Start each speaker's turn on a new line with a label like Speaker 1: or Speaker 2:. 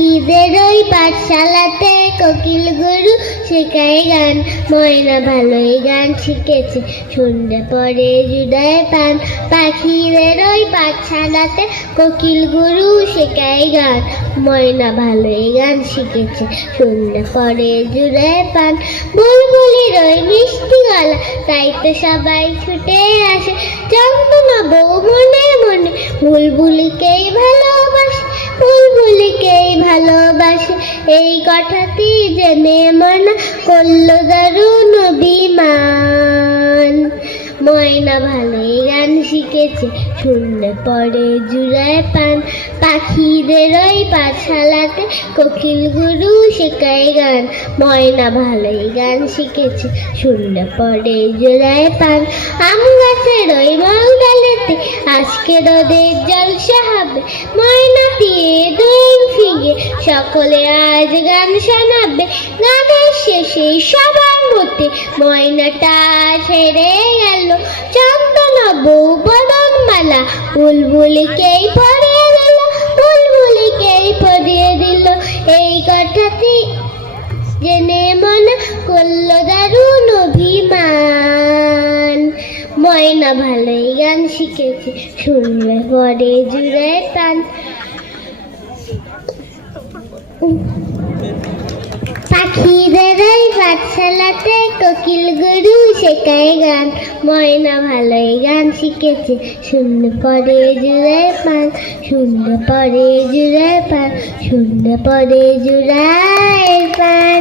Speaker 1: পাখিদের ওই পাঠশালাতে কোকিল গুরু শেখায় গান। ময়না ভালোই গান শিখেছে শুনলে পরে জুড়ায় পান। পাখিদের ওই পাঠশালাতে কোকিল গুরু শেখায় গান। ময়না ভালোই গান শিখেছে শুনলে পরে জুড়ায় পান। বুলবুলির ওই মিষ্টি গলা, তাই তো সবাই ছুটে জেনে করল দারুণ ময়না গান শিখেছে, শুনলে পরে জুড়ায় পান। পাখিদের ওই কোকিল গুরু শেখায় গান। ময়না ভালোই গান শিখেছে, শুনলে পরে জোড়ায় পান। আম গাছের ওই মঙ্গলেতে আজকে রোদের জলসা হবে। ময়না দিয়ে দুই সকলে আজ গান শোনাবে। গানের শেষে সবার মধ্যে ময়নাটা ছেড়ে গেল। চন্দনা বউ বদন মালা বুলবুলিকেই পরিয়ে দিল, বুলবুলিকেই পরিয়ে দিল। এই কথাটি জেনে মনে করল দারুণ অভিমান। ময়না ভালোই গান শিখেছে, শুনলে পরে জুড়ে টান পাখিদের পাঠশালাতে কোকিল গুরু শেখায় গান। ময়না ভালোই গান শিখেছে। শূন্য পরে জুড়ায় পান, শূন্য পরে জুড়ায় পান, শূন্য পরে জুড়ায় পান।